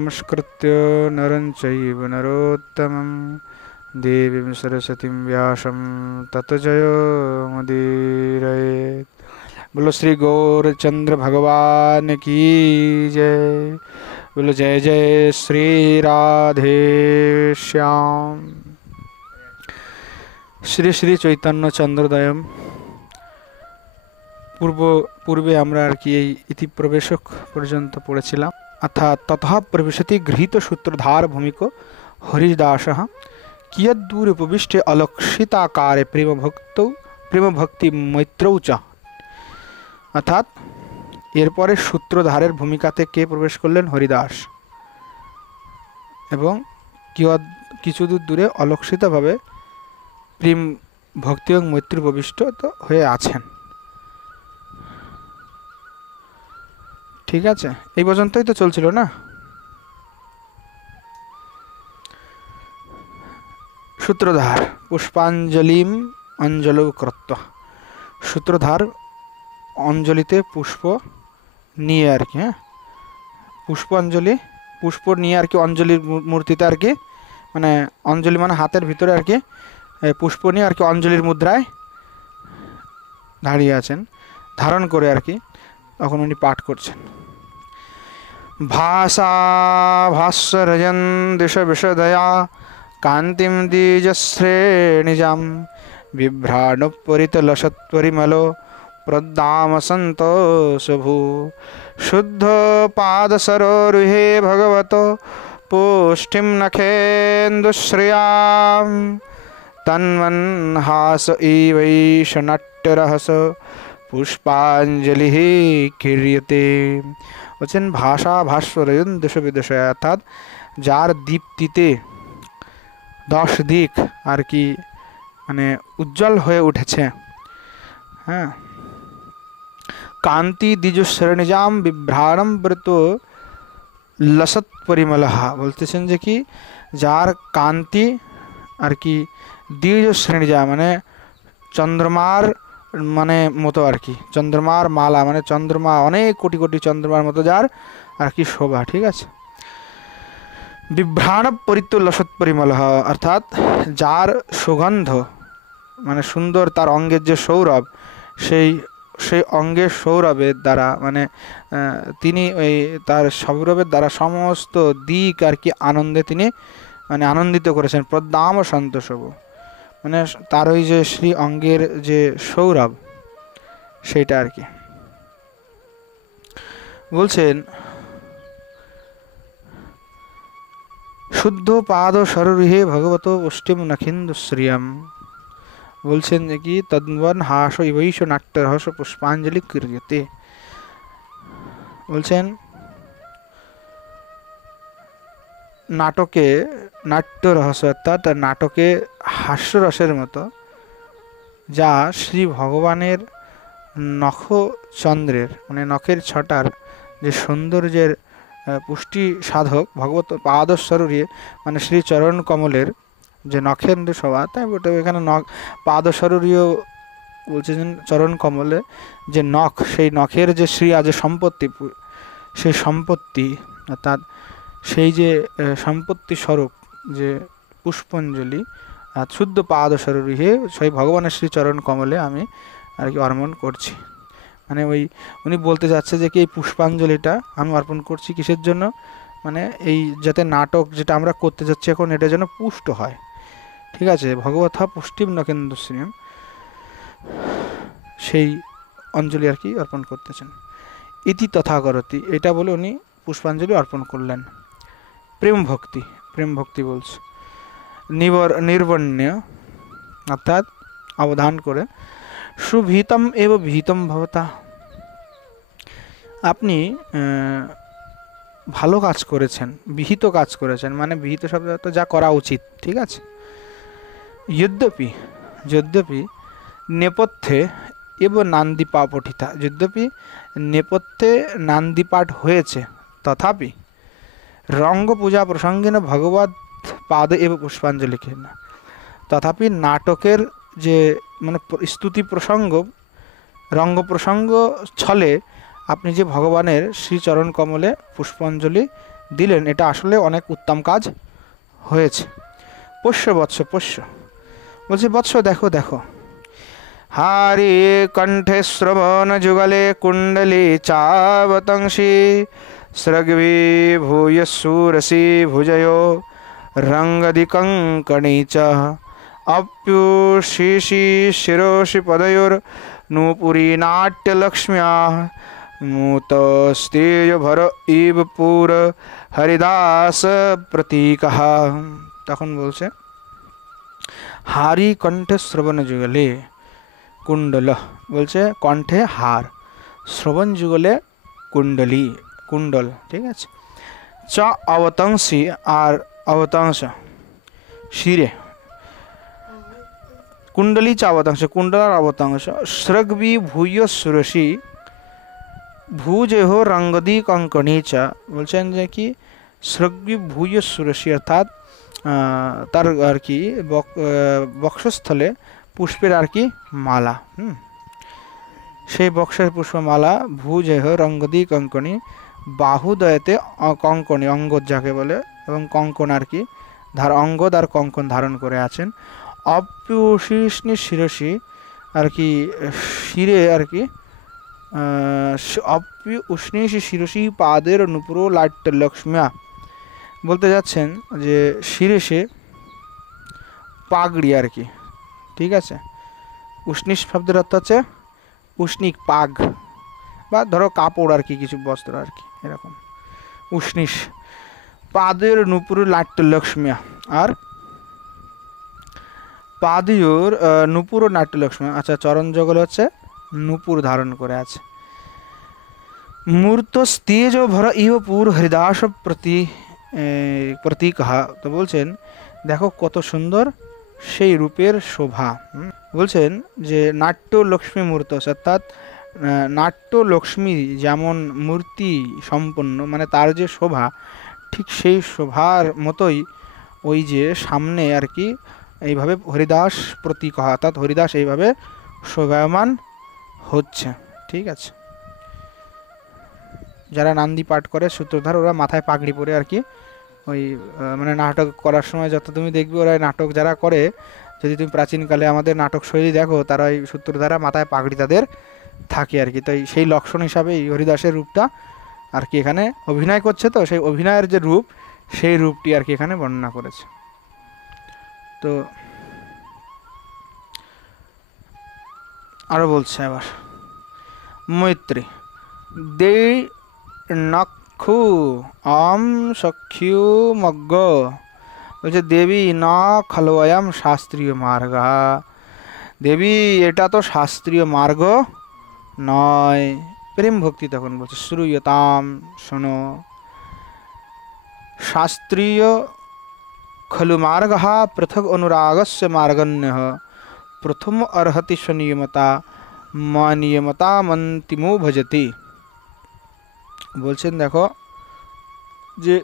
नमस्कृत्य नरं चैव नरोत्तमं देवीं सरस्वतीं व्यासं ततो जयमुदीरयेत्। बोलो श्री गौरचंद्र भगवान की जय। बोलो जय जय श्री राधे श्याम। শ্রী শ্রী চৈতন্য চন্দ্রোদয়ম। পূর্বে আমরা আর কি এই ইতিপ্রবেশক পর্যন্ত পড়েছিলাম। অর্থাৎ ততঃ প্রবিশতি গৃহীত সূত্রধার ভূমিকো হরিদাসঃ কিয়দ্দূর উপবিষ্টে অলক্ষিতাকারে প্রেমভক্তি মৈত্রৌ চ। অর্থাৎ এরপরে সূত্রধারের ভূমিকাতে কে প্রবেশ করলেন? হরিদাস। এবং কিছু দূর দূরে অলক্ষিতভাবে প্রেম ভক্তি এবং মৈত্রী উপবিষ্ট হয়ে আছেন। ঠিক আছে, এই পর্যন্তই তো চলছিল না? সূত্রধার পুষ্পাঞ্জলিম অঞ্জলৌ কৃত্বা। সূত্রধার অঞ্জলিতে পুষ্প নিয়ে আর কি, হ্যাঁ, পুষ্প নিয়ে আর কি অঞ্জলির মূর্তিতে আর কি, মানে অঞ্জলি মানে হাতের ভিতরে আর কি পুষ্প নিয়ে আর কি অঞ্জলির মুদ্রায় দাঁড়িয়ে আছেন, ধারণ করে আর কি তখন উনি পাঠ করছেন। ভাষা ভাস্বরজন দিশ বিষদয়া কান্তিম দ্বিজশ্রেণিজাম বিভ্রাণপরিতলসৎপরিমলো প্রদ্দাম সন্তোষভূ শুদ্ধ পাদসরোরুহে ভগবত পুষ্টিম নখেন্দুশ্রিয়াম তন্মন্হাস ইবৈষ নাট্যরহস পুষ্পাঞ্জলি ক্রিয়তে। বলছেন ভাষা ভাস্বরয়ন দেশ বিদেশে, অর্থাৎ যার দীপ্তিতে 10 দিক আর কি মানে উজ্জ্বল হয়ে উঠেছে, হ্যাঁ, কান্তি দ্বিজশ্রেণিজাম বিভ্রাণম ব্রত লসৎ পরিমলহা। বলতেছেন যে কি যার কান্তি আর কি দ্বিজশ্রেণিজা মানে চন্দ্রমার মানে মতো আর কি, চন্দ্রমার মালা মানে চন্দ্রমা অনেক কোটি কোটি চন্দ্রমার মতো যার আর কি শোভা। ঠিক আছে, বিভ্রাণ পরিত্য লসৎ পরিমলহ, অর্থাৎ যার সুগন্ধ মানে সুন্দর, তার অঙ্গের যে সৌরভ, সেই অঙ্গের সৌরভের দ্বারা মানে তিনি ওই তার সৌরভের দ্বারা সমস্ত দিক আর কি আনন্দে তিনি মানে আনন্দিত করেছেন। প্রদ্দাম ও সন্তোষব মানে তার ওই যে শ্রী অঙ্গের যে সৌরভ সেইটা আর কি। বলছেন শুদ্ধ পাদ সরোরুহে ভগবত পুষ্টিম নখিন্দুশ্রিয়ম। বলছেন যে কি তদ্বন হাস ইবৈষ নাট্যরহস পুষ্পাঞ্জলি ক্রিয়তে। বলছেন নাটকে নাট্যরহস্য অর্থাৎ নাটকে হাস্যরসের মতো যা শ্রী ভগবানের নখচন্দ্রের মানে নখের ছটার যে সৌন্দর্যের পুষ্টি সাধক ভগবত পাদস্বরূপে মানে শ্রী চরণ কমলের যে নখেন্দু শোভা, তাই বলতে এখানে নখ পাদস্বরূপীয় বলছেন চরণ কমলে যে নখ, সেই নখের যে শ্রী আজ সম্পত্তি, সেই সম্পত্তি অর্থাৎ সেই যে সম্পত্তি স্বরূপ যে পুষ্পাঞ্জলি শুদ্ধ পাদস্বরূপে সেই ভগবানের শ্রীচরণ কমলে আমি আর কি অর্পণ করছি। মানে ওই উনি বলতে যাচ্ছে যে কি এই পুষ্পাঞ্জলিটা আমি অর্পণ করছি কিসের জন্য, মানে এই যাতে নাটক যেটা আমরা করতে যাচ্ছি এখন এটা যেন পুষ্ট হয়। ঠিক আছে, ভগবতা পুষ্টিম নকেন্দুশ্রীম, সেই অঞ্জলি আর কি অর্পণ করতেছেন। ইতি তথাকরতি, এটা বলে উনি পুষ্পাঞ্জলি অর্পণ করলেন। প্রেম ভক্তি বলছে নির্বণ্য অর্থাৎ অবধান করে সুভীতম এব ভীতম ভবতা। আপনি ভালো কাজ করেছেন, বিহিত কাজ করেছেন, মানে বিহিত শব্দ যা করা উচিত। ঠিক আছে, যদ্যপি নেপথ্যে এব নান্দিপা পঠিতা, যদ্যপি নেপথ্যে নান্দিপাঠ হয়েছে, তথাপি রঙ্গ পূজা প্রসঙ্গেন ভগবত পাদ এব পুষ্পাঞ্জলি না, তথাপি নাটকের যে মানে স্তুতি প্রসঙ্গ রঙ্গ প্রসঙ্গ ছলে আপনি যে ভগবানের শ্রীচরণ কমলে পুষ্পাঞ্জলি দিলেন, এটা আসলে অনেক উত্তম কাজ হয়েছে। পোষ্য বৎস, পোষ্য বলছে বৎস দেখো দেখো, হারি কণ্ঠে শ্রবণ যুগলে কুণ্ডলী চাবতংসি স্রগ্ভি ভূয় সুরসি ভুজयो রঙ্গদি কঙ্কণী চ अप्युषीषि शिरोषि पदयोर नूपुरी नाट्यलक्ष्म्या मूतस्तेज भर इव पूर हरिदास प्रतीकः। তখন বলছে হারি কণ্ঠে শ্রবণ যুগলে কুণ্ডল, বলছে কণ্ঠে হার, শ্রবণ যুগলে কুণ্ডলী, কুণ্ডল, ঠিক আছে। চ অবতংসি, আর অবতংশ শিরে, কুণ্ডলী চ অবতংশ, কুণ্ডল আর অবতংশ। স্রগ্বি ভূয় সুরসি ভুজেহ রঙ্গদি কঙ্কণী চ, বলছেন যে কি স্রগ্বি ভূয় সুরসি অর্থাৎ তার আর কি বক্ষস্থলে পুষ্পের আর কি মালা, সেই বক্ষের পুষ্পমালা, ভুজেহ রঙ্গদি কঙ্কণী, বাহুদয়তে কঙ্কণী, অঙ্গদ যাকে বলে, এবং কঙ্কণ আর কি অঙ্গদ আর কঙ্কণ ধারণ করে আছেন। অপ্যুষিষ্ণি শিরসি আর কি শিরে আর কি অপ্যুষ্ণিষি শিরসি পাদের নুপুরো লাট্য লক্ষ্ম্যা, বলতে যাচ্ছেন যে শিরেশে পাগড়ি আর কি, ঠিক আছে। উষ্ণিস শব্দের অর্থ হচ্ছে উষ্ণিক, পাগ বা ধরো কাপড় আর কি, কিছু বস্ত্র আর কি, এরকম উষ্ণিস। পাদের নুপুর লাট্য লক্ষ্ম্যা, আর পাদিওর নুপুর ও নাট্যলক্ষ্মী, আচ্ছা চরণ যুগল হচ্ছে নুপুর ধারণ করে আছে। মূর্ত তেজ ভর ইহ পুর হরিদাস প্রতীক, তো বলছেন দেখো কত সুন্দর সেই রূপের শোভা। বলছেন যে নাট্য লক্ষ্মী মূর্ত, অর্থাৎ নাট্য লক্ষ্মী যেমন মূর্তি সম্পন্ন, মানে তার যে শোভা, ঠিক সেই শোভার মতোই ওই যে সামনে আর কি এইভাবে হরিদাস প্রতীক, অর্থাৎ হরিদাস এইভাবে শোভায়মান হচ্ছে, ঠিক আছে। যারা নান্দি পাঠ করে সূত্রধার, ওরা মাথায় পাগড়ি পরে আর কি ওই মানে নাটক করার সময় যত তুমি দেখবে ওরা নাটক যারা করে, যদি তুমি প্রাচীনকালে আমাদের নাটক শৈলী দেখো, তারা ওই সূত্রধারা মাথায় পাগড়ি তাদের থাকে আর কি। তাই সেই লক্ষণ হিসাবে এই হরিদাসের রূপটা আর কি এখানে অভিনয় করছে, তো সেই অভিনয়ের যে রূপ, সেই রূপটি আর কি এখানে বর্ণনা করেছে। তো আরো বলছে আবার মৈত্রী দে নক্ষু আম সখ্যু মগ্গ, বলছে দেবী না খলবয়াম শাস্ত্রীয় মার্গ, দেবী এটা তো শাস্ত্রীয় মার্গ নয়। প্রেম ভক্তি তখন বলছে শ্রূয়তাম, শোনো, শাস্ত্রীয় खलु मार्गः पृथक अनुरागस्य मार्गन्यः प्रथम अर्हति स्वनियमता मानियमता मन्तिमो भजति। বলছেন দেখো যে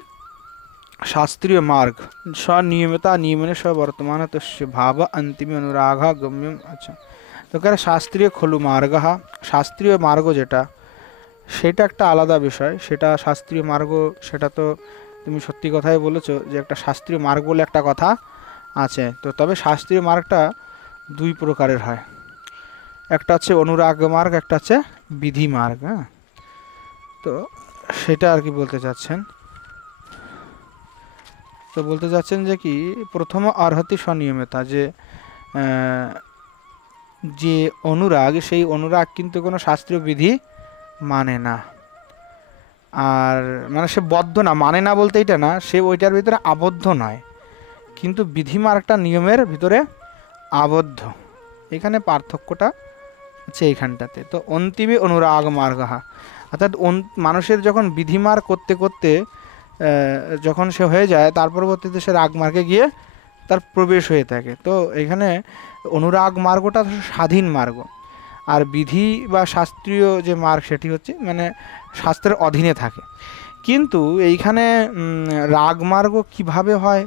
শাস্ত্রীয় মার্গ স্বনিয়মিতা নিয়মনে স্ববর্তমান তস্য ভাব অন্তিম অনুরাগ গম্যম। আচ্ছা, তো কারণ শাস্ত্রীয় খলু মার্গ, শাস্ত্রীয় মার্গ যেটা, সেটা একটা আলাদা বিষয়। সেটা শাস্ত্রীয় মার্গ, সেটা তো তুমি সত্যি কথাই বলেছো যে একটা শাস্ত্রীয় মার্গ বলে একটা কথা আছে। তো তবে শাস্ত্রীয় মার্গটা দুই প্রকারের হয়, একটা হচ্ছে অনুরাগ মার্গ, একটা হচ্ছে বিধি মার্গ। হ্যাঁ, তো সেটা আর কি বলতে চাচ্ছেন। তো বলতে চাচ্ছেন যে কি প্রথম অর্হতি স্বনিয়মিতা, যে অনুরাগ, সেই অনুরাগ কিন্তু কোনো শাস্ত্রীয় বিধি মানে না, আর মানে সে বদ্ধ না, মানে না বলতে এটা না, সে ওইটার ভিতরে আবদ্ধ নয়, কিন্তু বিধিমার্গটা নিয়মের ভিতরে আবদ্ধ। এখানে পার্থক্যটা হচ্ছে এইখানটাতে। তো অন্তিমে অনুরাগ মার্গ, অর্থাৎ মানুষের যখন বিধিমার্গ করতে করতে যখন সে হয়ে যায়, তার পরবর্তীতে সে রাগমার্গে গিয়ে তার প্রবেশ হয়ে থাকে। তো এখানে অনুরাগ মার্গটা স্বাধীন মার্গ, আর বিধি বা শাস্ত্রীয় যে মার্গ সেটি হচ্ছে মানে শাস্ত্রের অধীনে থাকে। কিন্তু এইখানে রাগমার্গ কিভাবে হয়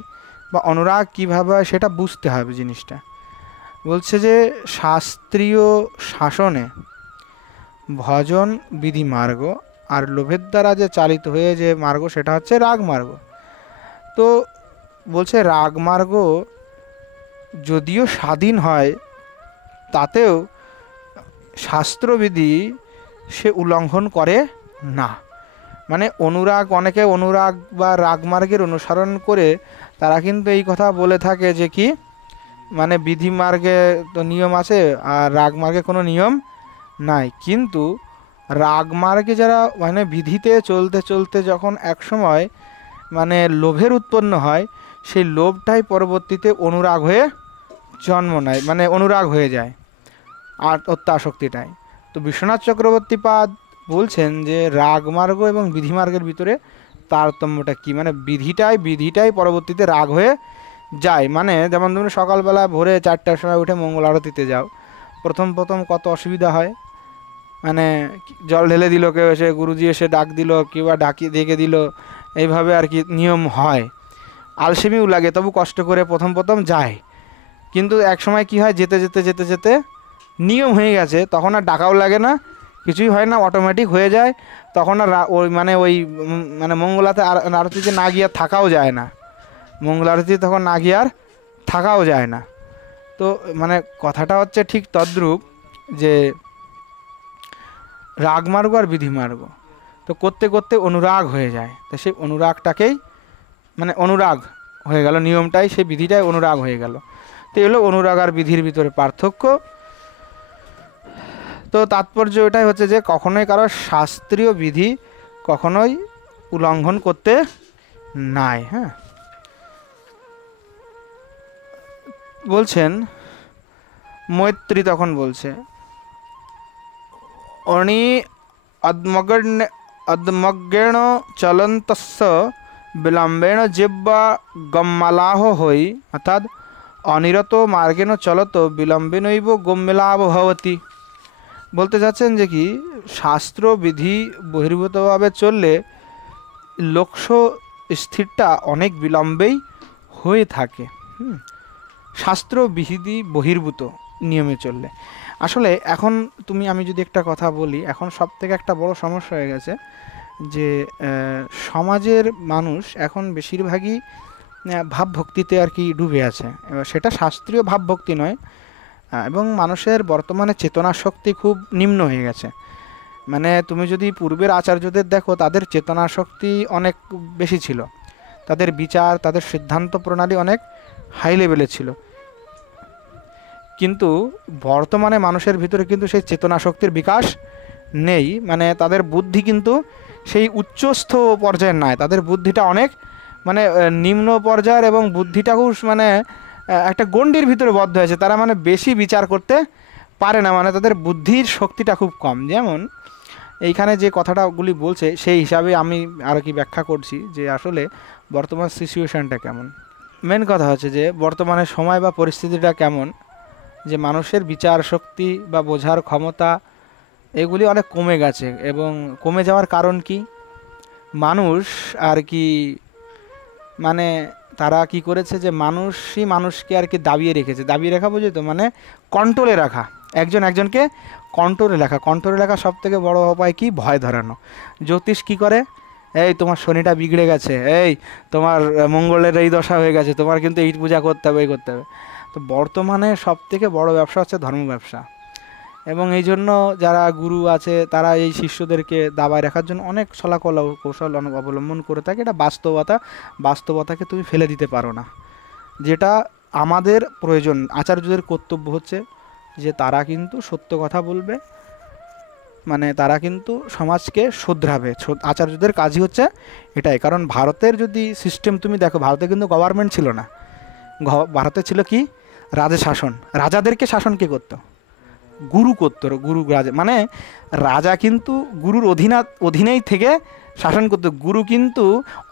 বা অনুরাগ কিভাবে হয় সেটা বুঝতে হবে জিনিসটা। বলছে যে শাস্ত্রীয় শাসনে ভজন বিধি মার্গ আর লোভের দ্বারা যে চালিত হয়ে যে মার্গ সেটা হচ্ছে রাগ মার্গ। তো বলছে রাগ মার্গ যদিও স্বাধীন হয়, তাতেও শাস্ত্রবিধি সে উল্লঙ্ঘন করে না। মানে অনুরাগ, অনেকে অনুরাগ বা রাগমার্গের অনুসরণ করে তারা কিন্তু এই কথা বলে থাকে যে কি, মানে বিধি মার্গে তো নিয়ম আছে আর রাগমার্গে কোনো নিয়ম নাই। কিন্তু রাগমার্গে যারা মানে বিধিতে চলতে চলতে যখন একসময় মানে লোভের উৎপন্ন হয়, সেই লোভটাই পরবর্তীতে অনুরাগ হয়ে জন্ম নেয়, মানে অনুরাগ হয়ে যায় আর অত্যাসক্তিটাই। তো বিশ্বনাথ চক্রবর্তী পাদ বলছেন যে রাগমার্গ এবং বিধিমার্গের ভিতরে তারতম্যটা কি, মানে বিধিটাই পরবর্তীতে রাগ হয়ে যায়। মানে যেমন তুমি সকালবেলা ভোরে 4টার সময় উঠে মঙ্গল আরতিতে যাও, প্রথম কত অসুবিধা হয়, মানে জল ঢেলে দিল কেউ, এসে গুরুজি এসে ডাক দিল, কিংবা ডেকে দিল, এইভাবে আর কি নিয়ম হয়। আলসেমিও লাগে, তবু কষ্ট করে প্রথম যায়। কিন্তু এক সময় কি হয়, যেতে যেতে নিয়ম হয়ে গেছে, তখন আর ডাকাও লাগে না, কিছুই হয় না, অটোমেটিক হয়ে যায়। তখন আর ওই মানে মঙ্গলাতে আরতিতে না গিয়ে থাকাও যায় না, মঙ্গল আরতিতে তখন না গিয়ে আর থাকাও যায় না। তো মানে কথাটা হচ্ছে ঠিক তদ্রূপ যে রাগমার্গ আর বিধিমার্গ তো করতে অনুরাগ হয়ে যায়। তো সেই অনুরাগটাকেই মানে অনুরাগ হয়ে গেল, নিয়মটাই সেই বিধিটাই অনুরাগ হয়ে গেল। তো এগুলো অনুরাগ আর বিধির ভিতরে পার্থক্য। তো তাৎপর্য এটাই হচ্ছে যে কখনোই কারো শাস্ত্রীয় বিধি কখনোই উল্লঙ্ঘন করতে নাই। হ্যাঁ, বলছেন মৈত্রী তখন বলছে, অণি অদ্মগ্গেণ চলন্তস্য বিলম্বেণ জিহ্বা গম্যলাভ হই, অর্থাৎ অনিরত মার্গেণ চলত বিলম্বেনৈব গম্যলাভ ভবতি। বলতে চাচ্ছেন যে কি, শাস্ত্র বিধি বহির্ভূতভাবে চললে লক্ষ্য স্থিরটা অনেক বিলম্বেই হয়ে থাকে। শাস্ত্র বিধি বহির্ভূত নিয়মে চললে আসলে এখন আমি যদি একটা কথা বলি, এখন সবথেকে একটা বড় সমস্যা হয়ে গেছে যে সমাজের মানুষ এখন বেশিরভাগই ভাবভক্তিতে আর কি ডুবে আছে। এবার সেটা শাস্ত্রীয় ভাবভক্তি নয়, এবং মানুষের বর্তমানে চেতনা শক্তি খুব নিম্ন হয়ে গেছে। মানে তুমি যদি পূর্বের আচার্যদের দেখো, তাদের চেতনা শক্তি অনেক বেশি ছিল, তাদের বিচার, তাদের সিদ্ধান্ত প্রণালী অনেক হাই লেভেলে ছিল। কিন্তু বর্তমানে মানুষের ভিতরে কিন্তু সেই চেতনা শক্তির বিকাশ নেই। মানে তাদের বুদ্ধি কিন্তু সেই উচ্চস্থ পর্যায়ের নয়, তাদের বুদ্ধিটা অনেক মানে নিম্ন পর্যায়ের, এবং বুদ্ধিটাও মানে একটা গণ্ডির ভিতরে বদ্ধ হয়েছে। তারা মানে বেশি বিচার করতে পারে না, মানে তাদের বুদ্ধির শক্তিটা খুব কম। যেমন এইখানে যে কথাটাগুলি বলছে সেই হিসাবে আমি আর কি ব্যাখ্যা করছি যে আসলে বর্তমান সিচুয়েশানটা কেমন। মেন কথা হচ্ছে যে বর্তমানে সময় বা পরিস্থিতিটা কেমন, যে মানুষের বিচার শক্তি বা বোঝার ক্ষমতা এগুলি অনেক কমে গেছে। এবং কমে যাওয়ার কারণ কি, মানুষ আর কি মানে তারা কি করেছে যে মানুষই মানুষকে আর কি দাবিয়ে রেখেছে। দাবিয়ে রাখা বুঝি তো, মানে কন্ট্রোলে রাখা, একজনকে কন্ট্রোলে রাখা সব থেকে বড় উপায় কি, ভয় ধরানো। জ্যোতিষ কি করে, এই তোমার শনিটা বিগড়ে গেছে, এই তোমার মঙ্গলের এই দশা হয়ে গেছে, তোমার কিন্তু এই পূজা করতে হবে, এই করতে হবে। তো বর্তমানে সব থেকে বড় ব্যবসা হচ্ছে ধর্ম ব্যবসা। এবং এই জন্য যারা গুরু আছে তারা এই শিষ্যদেরকে দাবায় রাখার জন্য অনেক কৌশল অবলম্বন করে থাকে। এটা বাস্তবতাকে তুমি ফেলে দিতে পারো না। যেটা আমাদের প্রয়োজন, আচার্যদের কর্তব্য হচ্ছে যে তারা কিন্তু সত্য কথা বলবে, মানে তারা কিন্তু সমাজকে শুধরাবে। আচার্যদের কাজই হচ্ছে এটাই। কারণ ভারতের যদি সিস্টেম তুমি দেখো, ভারতে কিন্তু গভর্নমেন্ট ছিল না, ভারতে ছিল কি, রাজা শাসন। রাজাদেরকে শাসন কে করতো, গুরু করতো। গুরু রাজা মানে রাজা কিন্তু গুরুর অধীনেই থেকে শাসন করতো। গুরু কিন্তু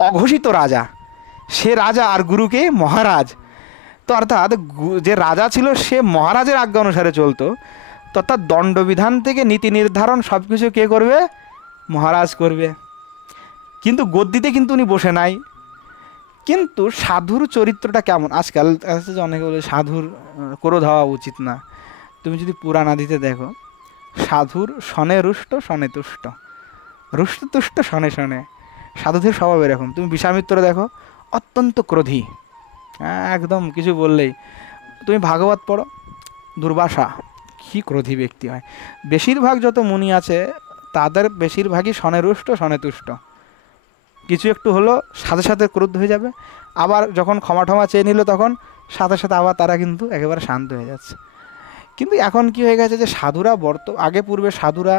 অঘোষিত রাজা, সে রাজা আর গুরুকে মহারাজ। তো অর্থাৎ যে রাজা ছিল সে মহারাজের আজ্ঞা অনুসারে চলতো। তো অর্থাৎ দণ্ডবিধান থেকে নীতি নির্ধারণ সব কিছু কে করবে, মহারাজ করবে। কিন্তু গদ্দিতে কিন্তু উনি বসে নাই। কিন্তু সাধুর চরিত্রটা কেমন, আজকাল যে অনেকে বলে সাধুর ক্রোধ হওয়া উচিত না। তুমি যদি পুরাণ আদিতে দেখো, সাধুর শনে রুষ্ট শনে তুষ্ট, রুষ্টতুষ্ট শনে শনে। সাধুদের স্বভাব এরকম। তুমি বিশ্বামিত্র দেখো, অত্যন্ত ক্রোধী, একদম কিছু বললেই। তুমি ভাগবত পড়ো, দুর্বাসা কী ক্রোধী ব্যক্তি হয়। বেশিরভাগ যত মুনি আছে তাদের বেশিরভাগই শনে রুষ্ট শনে তুষ্ট। কিছু একটু হলো সাথে সাথে ক্রোধ হয়ে যাবে, আবার যখন ক্ষমা টমা চেয়ে নিল তখন সাথে সাথে আবার তারা কিন্তু একেবারে শান্ত হয়ে যাচ্ছে। কিন্তু এখন কি হয়ে গেছে যে সাধুরা আগে পূর্বে সাধুরা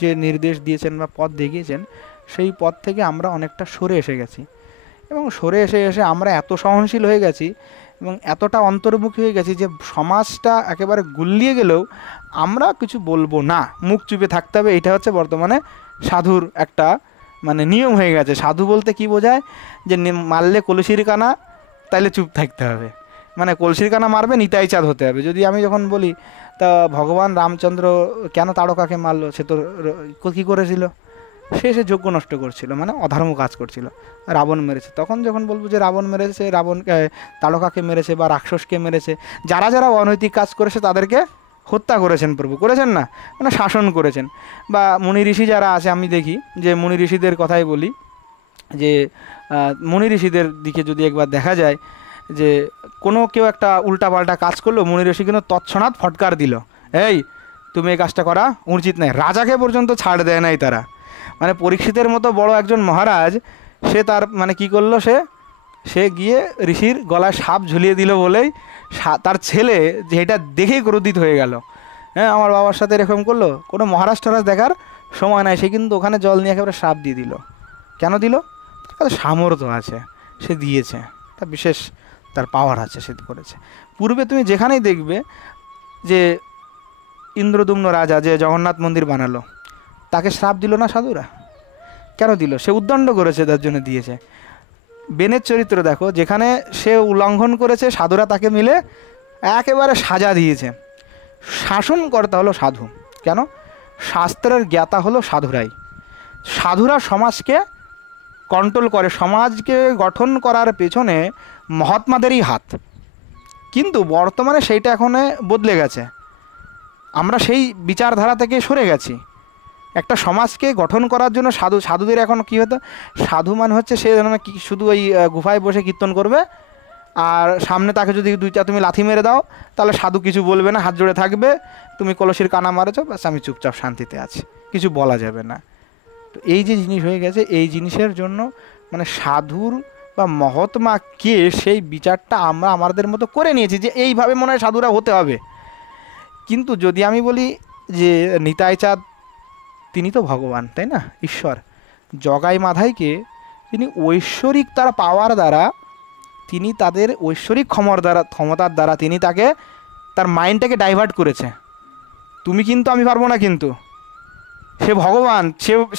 যে নির্দেশ দিয়েছেন বা পথ দেখিয়েছেন, সেই পথ থেকে আমরা অনেকটা সরে এসে গেছি। এবং সরে এসে এসে আমরা এত সহনশীল হয়ে গেছি এবং এতটা অন্তর্মুখী হয়ে গেছি যে সমাজটা একেবারে গুলিয়ে গেলেও আমরা কিছু বলবো না, মুখ চুপে থাকতে হবে। এটা হচ্ছে বর্তমানে সাধুর একটা মানে নিয়ম হয়ে গেছে। সাধু বলতে কি বোঝায়, যে মারলে কলসির কানা তাইলে চুপ থাকতে হবে, মানে কলসির কানা মারবে নিতাই চাঁদ হতে হবে। যদি আমি যখন বলি তা ভগবান রামচন্দ্র কেন তাড়কাকে মারলো, সে তো কী করেছিল, সে যজ্ঞ নষ্ট করছিল, মানে অধর্ম কাজ করছিল, রাবণ মেরেছে। তখন যখন বলবো যে রাবণ মেরেছে, রাবণকে তাড়কাকে মেরেছে বা রাক্ষসকে মেরেছে, যারা যারা অনৈতিক কাজ করেছে তাদেরকে হত্যা করেছেন প্রভু, করেছেন না, মানে শাসন করেছেন। বা মুনি ঋষি যারা আছে, আমি দেখি যে মুনি ঋষিদের কথাই বলি, যে মুনি ঋষিদের দিকে যদি একবার দেখা যায় যে কোনো কেউ একটা উল্টাপাল্টা কাজ করলো, মুনি ঋষি কিন্তু তৎক্ষণাৎ ফটকার দিল, এই তুমি এই কাজটা করা উচিত নয়। রাজাকে পর্যন্ত ছাড় দেয় নাই তারা। মানে পরীক্ষিতের মতো বড় একজন মহারাজ, সে তার মানে কি করলো, সে গিয়ে ঋষির গলায় সাপ ঝুলিয়ে দিল বলেই তার ছেলে যে এটা দেখেই ক্রোধিত হয়ে গেল, হ্যাঁ আমার বাবার সাথে এরকম করলো। কোনো মহারাজ টহারাজ দেখার সময় নাই, সে কিন্তু ওখানে জল নিয়ে একেবারে সাপ দিয়ে দিল। কেন দিল? তার কাছে সামর্থ্য আছে, সে দিয়েছে, তার বিশেষ তার পাওয়ার আছে, সে করেছে। পূর্বে তুমি যেখানেই দেখবে যে ইন্দ্রদুম্ন রাজা যে জগন্নাথ মন্দির বানালো, তাকে শ্রাপ দিল না সাধুরা? কেন দিল? সে উদ্দণ্ড করেছে, তার জন্য দিয়েছে। বেনের চরিত্র দেখো, যেখানে সে উল্লঙ্ঘন করেছে সাধুরা তাকে মিলে একেবারে সাজা দিয়েছে। শাসনকর্তা হলো সাধু। কেন? শাস্ত্রের জ্ঞাতা হলো সাধুরাই। সাধুরা সমাজকে কন্ট্রোল করে, সমাজকে গঠন করার পেছনে মহাত্মাদেরই হাত। কিন্তু বর্তমানে সেইটা এখন বদলে গেছে, আমরা সেই বিচারধারা থেকে সরে গেছি। একটা সমাজকে গঠন করার জন্য সাধুদের এখন কী হতো, সাধু মানে হচ্ছে সে শুধু ওই গুফায় বসে কীর্তন করবে, আর সামনে তাকে যদি দুইটা তুমি লাথি মেরে দাও তাহলে সাধু কিছু বলবে না, হাত জোড়ে থাকবে, তুমি কলসির কানা মারেছো, ব্যাস আমি চুপচাপ শান্তিতে আছি, কিছু বলা যাবে না। তো এই যে জিনিস হয়ে গেছে, এই জিনিসের জন্য মানে সাধুর বা মহাত্মা কে, সেই বিচারটা আমরা আমাদের মতো করে নিয়েছি যে এইভাবে মনে হয় সাধুরা হতে হবে। কিন্তু যদি আমি বলি যে নিতাই চাঁদ তিনি তো ভগবান, তাই না, ঈশ্বর। জগাই মাধাইকে তিনি ঐশ্বরিক তার পাওয়ার দ্বারা, তিনি তাদের ঐশ্বরিক ক্ষমতার দ্বারা তিনি তাকে তার মাইন্ডটাকে ডাইভার্ট করেছে। তুমি কিন্তু আমি পারবো না, কিন্তু সে ভগবান,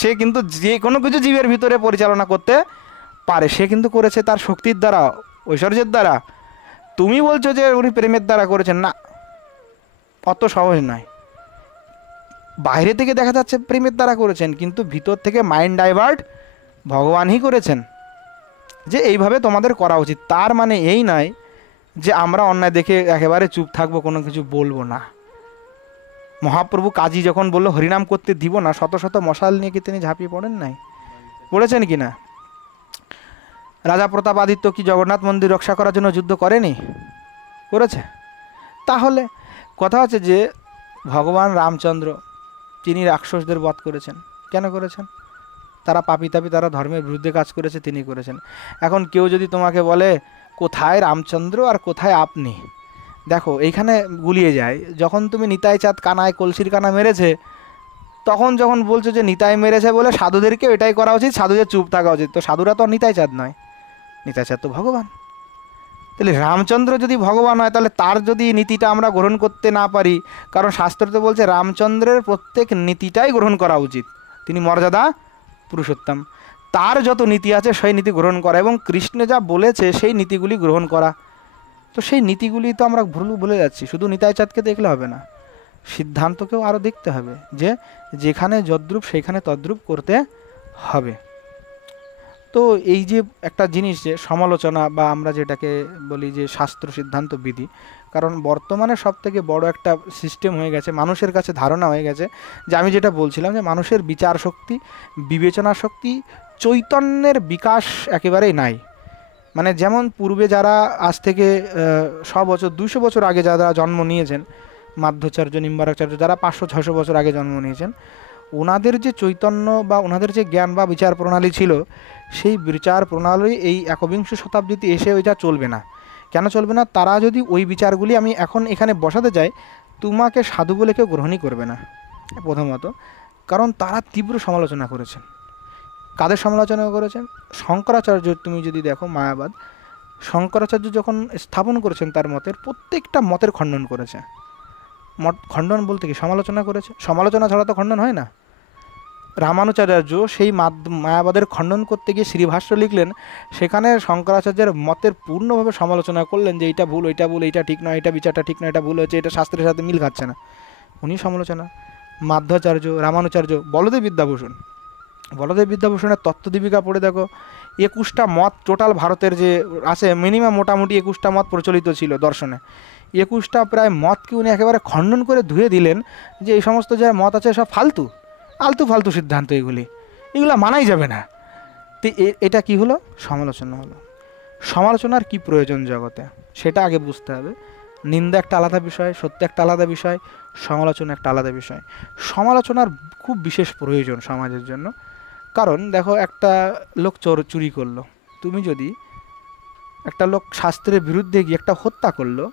সে কিন্তু যে কোনো কিছু জীবের ভিতরে পরিচালনা করতে পারে, সে কিন্তু করেছে তার শক্তির দ্বারা, ঐশ্বর্যের দ্বারা। তুমি বলছো যে উনি প্রেমের দ্বারা করেছেন, না, অত সহজ নয়। বাইরে থেকে দেখা যাচ্ছে প্রেমের দ্বারা করেছেন, কিন্তু ভিতর থেকে মাইন্ড ডাইভার্ট ভগবানই করেছেন, যে এইভাবে তোমাদের করা উচিত। তার মানে এই নয় যে আমরা অন্যায় দেখে একেবারে চুপ থাকবো, কোনো কিছু বলবো না। মহাপ্রভু কাজী যখন বললো হরিনাম করতে দিব না, শত শত মশাল নিয়ে কি তিনি ঝাঁপিয়ে পড়েন নাই? পড়েছেন কি না? রাজা প্রতাপ আদিত্য কি জগন্নাথ মন্দির রক্ষা করার জন্য যুদ্ধ করেনি? করেছে। তাহলে কথা হচ্ছে যে ভগবান রামচন্দ্র তিনি রাক্ষসদের বধ করেছেন। কেন করেছেন? তারা পাপী তাপী, তারা ধর্মের বিরুদ্ধে কাজ করেছে, তিনি করেছেন। এখন কেউ যদি তোমাকে বলে কোথায় রামচন্দ্র আর কোথায় আপনি, দেখো এইখানে গুলিয়ে যায়। যখন তুমি নিতাই চাঁদ কানায় কলসির কানা মেরেছে, তখন যখন বলছো যে নিতাই মেরেছে বলে সাধুদেরকে এটাই করা উচিত, সাধুদের চুপ থাকা উচিত, তো সাধুরা তো নিতাই চাঁদ নয়, নিতাই চাঁদ তো ভগবান। তাহলে রামচন্দ্র যদি ভগবান হয়, তাহলে তার যদি নীতিটা আমরা গ্রহণ করতে না পারি, কারণ শাস্ত্র তো বলছে রামচন্দ্রের প্রত্যেক নীতিটাই গ্রহণ করা উচিত, তিনি মর্যাদা পুরুষোত্তম, তার যত নীতি আছে সেই নীতি গ্রহণ করা, এবং কৃষ্ণ যা বলেছে সেই নীতিগুলি গ্রহণ করা। তো সেই নীতিগুলি তো আমরা ভুলে যাচ্ছি। শুধু নিতাই চাঁদকে দেখলে হবে না, সিদ্ধান্তকেও আরও দেখতে হবে, যে যেখানে যদ্রূপ সেইখানে তদ্রূপ করতে হবে। তো এই যে একটা জিনিস যে সমালোচনা বা আমরা যেটাকে বলি যে শাস্ত্র সিদ্ধান্ত বিধি, কারণ বর্তমানে সব থেকে বড় একটা সিস্টেম হয়ে গেছে, মানুষের কাছে ধারণা হয়ে গেছে যে আমি যেটা বলছিলাম যে মানুষের বিচার শক্তি, বিবেচনা শক্তি, চৈতন্যের বিকাশ একেবারেই নাই। মানে যেমন পূর্বে যারা আজ থেকে 100 বছর 200 বছর আগে যারা জন্ম নিয়েছেন, মাধ্যাচার্য, নিম্বারাচার্য, যারা 500-600 বছর আগে জন্ম নিয়েছেন, ওনাদের যে চৈতন্য বা ওনাদের যে জ্ঞান বা বিচার প্রণালী ছিল, সেই বিচার প্রণালী এই একবিংশ শতাব্দীতে এসে ওইটা চলবে না। কেন চলবে না? তারা যদি ওই বিচারগুলি আমি এখন এখানে বসাতে চাই, তোমাকে সাধু বলে কেউ গ্রহণই করবে না প্রথমত। কারণ তারা তীব্র সমালোচনা করেছেন। কাদের সমালোচনা করেছেন? শঙ্করাচার্য। তুমি যদি দেখো মায়াবাদ, শঙ্করাচার্য যখন স্থাপন করেছেন তার মতের, প্রত্যেকটা মতের খণ্ডন করেছে। মত খণ্ডন বলতে কি? সমালোচনা করেছে। সমালোচনা ছাড়া তো খণ্ডন হয় না। রামানুচার্য সেই মায়াবাদের খণ্ডন করতে গিয়ে শ্রীভাষ্য লিখলেন, সেখানে শঙ্করাচার্যের মতের পূর্ণভাবে সমালোচনা করলেন যে এইটা ভুল, ওইটা ভুল, এইটা ঠিক নয়, এটা বিচারটা ঠিক নয়, এটা ভুল হয়েছে, এটা শাস্ত্রের সাথে মিল খাচ্ছে না। উনি সমালোচনা। মাধ্যাচার্য, রামানুচার্য, বলদেব বিদ্যাভূষণ, বলদেব বিদ্যাভূষণের তত্ত্বদীপিকা পড়ে দেখো, 21টা মত টোটাল ভারতের যে আছে, মিনিমাম মোটামুটি 21টা মত প্রচলিত ছিল দর্শনে। 21টা প্রায় মতকে উনি একেবারে খণ্ডন করে ধুয়ে দিলেন যে এই সমস্ত যে মত আছে সব ফালতু, আলতু ফালতু সিদ্ধান্ত, এগুলো মানাই যাবে না। তো এটা কি হলো? সমালোচনা হলো। সমালোচনার কি প্রয়োজন জগতে সেটা আগে বুঝতে হবে। নিন্দা একটা আলাদা বিষয়, সত্য একটা আলাদা বিষয়, সমালোচনা একটা আলাদা বিষয়। সমালোচনার খুব বিশেষ প্রয়োজন সমাজের জন্য। কারণ দেখো, একটা লোক চুরি করলো, তুমি যদি একটা লোক শাস্ত্রের বিরুদ্ধে গিয়ে একটা হত্যা করলো,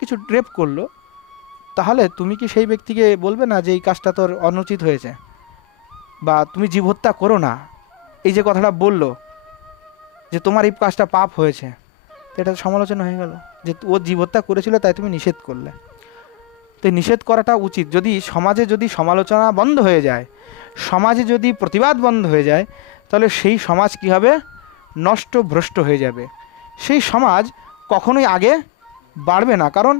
কিছু রেপ করলো, তাহলে তুমি কি সেই ব্যক্তিকে বলবে না যে এই কাজটা তোর অনুচিত হয়েছে, বা তুমি জীব হত্যা করো না, এই যে কথাটা বললো যে তোমার এই কাজটা পাপ হয়েছে, তো এটা সমালোচনা হয়ে গেল যে ও জীব হত্যা করেছিল তাই তুমি নিষেধ করলে। তো নিষেধ করাটা উচিত। যদি সমাজে যদি সমালোচনা বন্ধ হয়ে যায়, সমাজে যদি প্রতিবাদ বন্ধ হয়ে যায়, তাহলে সেই সমাজ কী হবে? নষ্ট, ভ্রষ্ট হয়ে যাবে। সেই সমাজ কখনোই আগে বাড়বে না, কারণ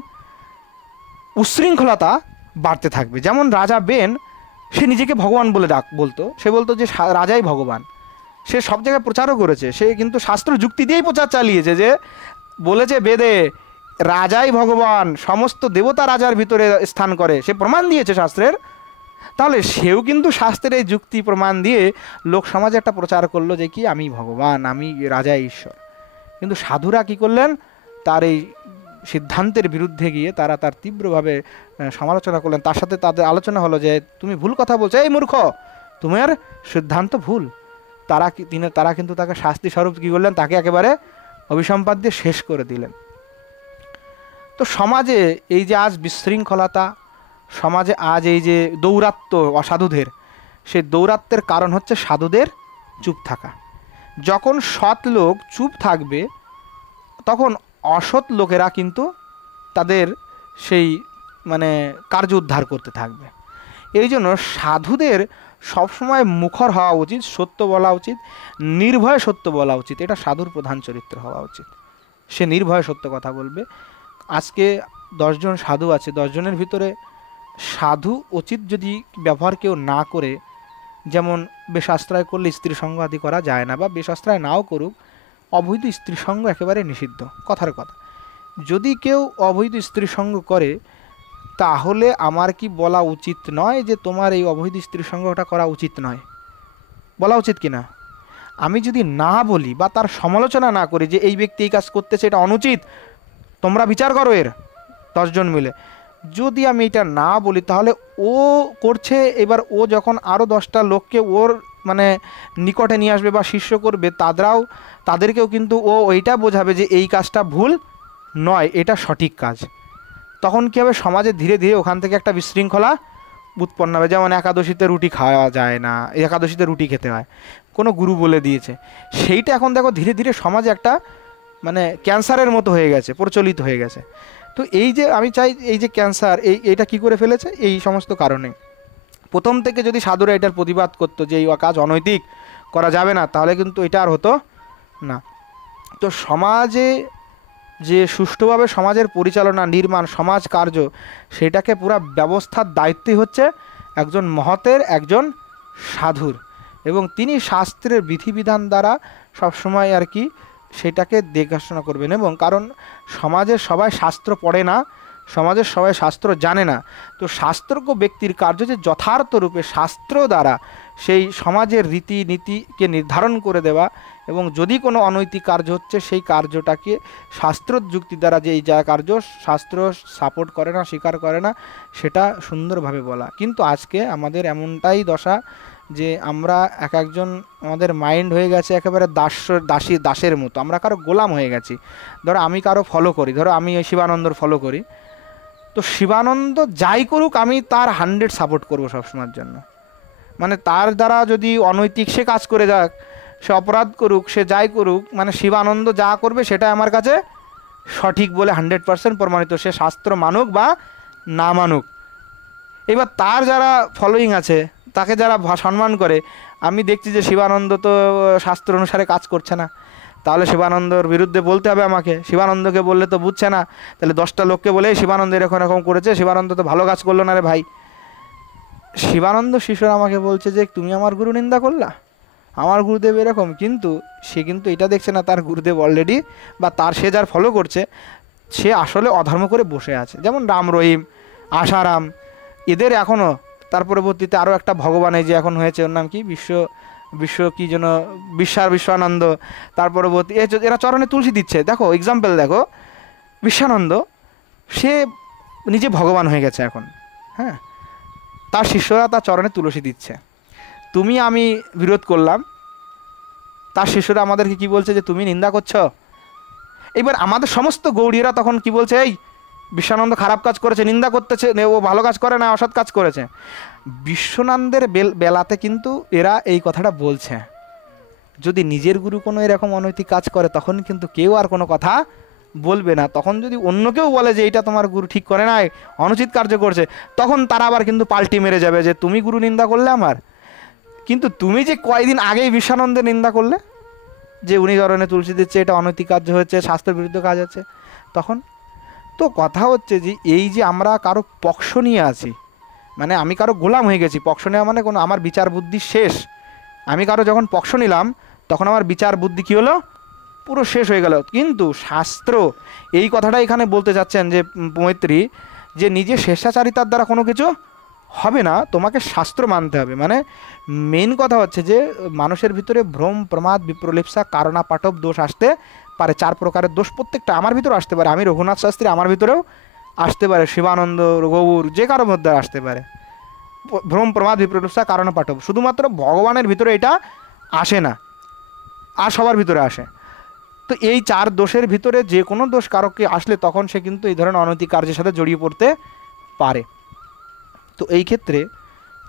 উচ্ছৃঙ্খলতা বাড়তে থাকবে। যেমন রাজা বেন, সে নিজেকে ভগবান বলে বলতো, সে বলতো যে রাজাই ভগবান। সে সব জায়গায় প্রচারও করেছে, সে কিন্তু শাস্ত্র যুক্তি দিয়েই প্রচার চালিয়েছে, যে বলেছে বেদে রাজাই ভগবান, সমস্ত দেবতা রাজার ভিতরে স্থান করে, সে প্রমাণ দিয়েছে শাস্ত্রের। তাহলে সেও কিন্তু শাস্ত্রের এই যুক্তি প্রমাণ দিয়ে লোক সমাজে একটা প্রচার করলো যে কি আমি ভগবান, আমি রাজা ঈশ্বর। কিন্তু সাধুরা কি করলেন? তার এই সিদ্ধান্তের বিরুদ্ধে গিয়ে তারা তার তীব্রভাবে সমালোচনা করলেন। তার সাথে তাদের আলোচনা হলো যে তুমি ভুল কথা বলছো, এই মূর্খ, তোমার সিদ্ধান্ত ভুল। তারা কিন্তু তাকে শাস্তি স্বরূপ কী করলেন? তাকে একেবারে অভিসম্পাদ দিয়ে শেষ করে দিলেন। তো সমাজে এই যে আজ বিশৃঙ্খলতা, সমাজে আজ এই যে দৌরাত্ম্য অসাধুদের, সেই দৌরাত্ম্যের কারণ হচ্ছে সাধুদের চুপ থাকা। যখন সৎ লোক চুপ থাকবে, তখন অসৎ লোকেরা কিন্তু তাদের সেই কার্য উদ্ধার করতে থাকবে। এই জন্য সাধুদের সবসময় মুখর হওয়া উচিত, সত্য বলা উচিত, নির্ভয়ে সত্য বলা উচিত। এটা সাধুর প্রধান চরিত্র হওয়া উচিত। সে নির্ভয়ে সত্য কথা বলবে। আজকে 10 জন সাধু আছে, 10 জনের ভিতরে সাধু উচিত যদি ব্যবহার কেউ না করে, যেমন বেশাস্ত্রায় করলে স্ত্রী সঙ্গ আদি করা যায় না, বা বেশাস্ত্রায় নাও করুক, অবৈধ স্ত্রী সঙ্গ একেবারে নিষিদ্ধ। কথার কথা, যদি কেউ অবৈধ স্ত্রী সঙ্গ করে, তাহলে আমার কি বলা উচিত নয় যে তোমার এই অবৈধ স্ত্রী সঙ্গটা করা উচিত নয়? বলা উচিত কি না? আমি যদি না বলি বা তার সমালোচনা না করি যে এই ব্যক্তি এই কাজ করতেছে, এটা অনুচিত, তোমরা বিচার করো এর 10 জন মিলে, যদি আমি এটা না বলি, তাহলে ও করছে, এবার ও যখন আরও 10টা লোককে ওর নিকটে নিয়ে আসবে বা শিষ্য করবে, তাদেরকেও কিন্তু ও ওইটা বোঝাবে যে এই কাজটা ভুল নয়, এটা সঠিক কাজ। তখন কী হবে? সমাজে ধীরে ধীরে ওখান থেকে একটা বিশৃঙ্খলা উৎপন্ন হবে। যেমন একাদশীতে রুটি খাওয়া যায় না, একাদশীতে রুটি খেতে হয়, কোনো গুরু বলে দিয়েছে। সেইটা এখন দেখো ধীরে ধীরে সমাজে একটা ক্যান্সারের মতো হয়ে গেছে, প্রচলিত হয়ে গেছে। তো এই যে আমি চাই, এই যে ক্যান্সার, এইটা কি করে ফেলেছে? এই সমস্ত কারণে। প্রথম থেকে যদি সাধুরা এটার প্রতিবাদ করতো যে এই কাজ অনৈতিক, করা যাবে না, তাহলে কিন্তু এটা আর হতো না। তো সমাজে যে সুষ্ঠুভাবে সমাজের পরিচালনা, নির্মাণ, সমাজ কার্য, সেটাকে পুরা ব্যবস্থার দায়িত্বই হচ্ছে একজন মহতের, একজন সাধুর। এবং তিনি শাস্ত্রের বিধিবিধান দ্বারা সবসময় আর কি সেটাকে দেখাশোনা করবেন। এবং কারণ সমাজের সবাই শাস্ত্র পড়ে না, সমাজের সবাই শাস্ত্র জানে না, তো শাস্ত্রজ্ঞ ব্যক্তির কার্য যে যথার্থ রূপে শাস্ত্র দ্বারা সেই সমাজের রীতিনীতিকে নির্ধারণ করে দেওয়া, এবং যদি কোনো অনৈতিক কার্য হচ্ছে সেই কার্যটাকে শাস্ত্র যুক্তি দ্বারা যে এই যা কার্য শাস্ত্র সাপোর্ট করে না, স্বীকার করে না, সেটা সুন্দরভাবে বলা। কিন্তু আজকে আমাদের এমনটাই দশা যে আমরা এক একজন আমাদের মাইন্ড হয়ে গেছে একেবারে দাসের মতো, আমরা কারো গোলাম হয়ে গেছি। ধরো আমি কারো ফলো করি, ধরো আমি শিবানন্দর ফলো করি, তো শিবানন্দ যাই করুক আমি তার 100 সাপোর্ট করবো সবসময়ের জন্য। মানে তার দ্বারা যদি অনৈতিক সে কাজ করে যাক, সে অপরাধ করুক, সে যাই করুক, মানে শিবানন্দ যা করবে সেটা আমার কাছে সঠিক বলে 100% প্রমাণিত, সে শাস্ত্র মানুক বা না মানুক। এবার তার যারা ফলোয়িং আছে, তাকে যারা সম্মান করে, আমি দেখছি যে শিবানন্দ তো শাস্ত্র অনুসারে কাজ করছে না, তাহলে শিবানন্দর বিরুদ্ধে বলতে হবে আমাকে। শিবানন্দকে বললে তো বুঝছে না, তাহলে 10টা লোককে বলে শিবানন্দ এরকম এরকম করেছে, শিবানন্দ তো ভালো কাজ করলো না রে ভাই। শিবানন্দ শিষ্যরা আমাকে বলছে যে তুমি আমার গুরু নিন্দা করলা, আমার গুরুদেব এরকম, কিন্তু সে কিন্তু এটা দেখছে না তার গুরুদেব অলরেডি বা তার সে যার ফলো করছে সে আসলে অধর্ম করে বসে আছে। যেমন রাম রহিম, আশারাম, এদের এখনও তার পরবর্তীতে আরও একটা ভগবান এই যে এখন হয়েছে, ওর নাম কি বিশ্ব কি যেন বিশ্বানন্দ, তার পরবর্তী এরা চরণে তুলসী দিচ্ছে। দেখো এক্সাম্পল দেখো, বিশ্বানন্দ সে নিজে ভগবান হয়ে গেছে এখন, হ্যাঁ, তার শিষ্যরা তার চরণে তুলসী দিচ্ছে। তুমি আমি বিরোধ করলাম, তার শিষ্যরা আমাদেরকে কি বলছে যে তুমি নিন্দা করছো। এবার আমাদের সমস্ত গৌড়ীয়রা তখন কি বলছে, এই বিশ্বানন্দ খারাপ কাজ করেছে, নিন্দা করতেছে, ও ভালো কাজ করে না, অসৎ কাজ করেছে। বিশ্বনন্দের বেলাতে কিন্তু এরা এই কথাটা বলছে। যদি নিজের গুরু কোনো এরকম অনৈতিক কাজ করে তখন কিন্তু কেউ আর কোনো কথা বলবে না। তখন যদি অন্য কেউ বলে যে এইটা তোমার গুরু ঠিক করে নাই, অনুচিত কার্য করছে, তখন তারা আবার কিন্তু পাল্টি মেরে যাবে যে তুমি গুরু নিন্দা করলে আমার। কিন্তু তুমি যে কয়েকদিন আগেই বিশ্বানন্দের নিন্দা করলে যে উনি চরণে তুলসী দিচ্ছে, এটা অনৈতিক কার্য হচ্ছে, শাস্ত্রের বিরুদ্ধে কাজ হচ্ছে, তখন তো কথা হচ্ছে যে এই যে আমরা কারো পক্ষ নিয়ে আছি, মানে আমি কারো গোলাম হয়ে গেছি। পক্ষ নেওয়া মানে কোনো আমার বিচার বুদ্ধি শেষ। আমি কারো যখন পক্ষ নিলাম তখন আমার বিচার বুদ্ধি কী হলো, পুরো শেষ হয়ে গেল। কিন্তু শাস্ত্র এই কথাটা এখানে বলতে চাচ্ছেন যে মৈত্রী, যে নিজে স্বেচ্ছাচারিতার দ্বারা কোনো কিছু হবে না, তোমাকে শাস্ত্র মানতে হবে। মানে মেন কথা হচ্ছে যে মানুষের ভিতরে ভ্রম, প্রমাদ, বিপ্রলিপ্সা, কারণা, পাটব দোষ আসতে পারে। 4 প্রকারের দোষ প্রত্যেকটা আমার ভিতরেও আসতে পারে। আমি রঘুনাথ শাস্ত্রী, আমার ভিতরেও আসতে পারে, শিবানন্দ, গৌর, যে কারোর মধ্যে আসতে পারে। ভ্রম, প্রমাদ, বিপ্রলিপ্সা, কারণা, পাটব শুধুমাত্র ভগবানের ভিতরে এটা আসে না, আর সবার ভিতরে আসে। তো এই 4 দোষের ভিতরে যে কোনো দোষ কারোকে আসলে তখন সে কিন্তু এই ধরনের অনৈতিক কার্যের সাথে জড়িয়ে পড়তে পারে। তো এই ক্ষেত্রে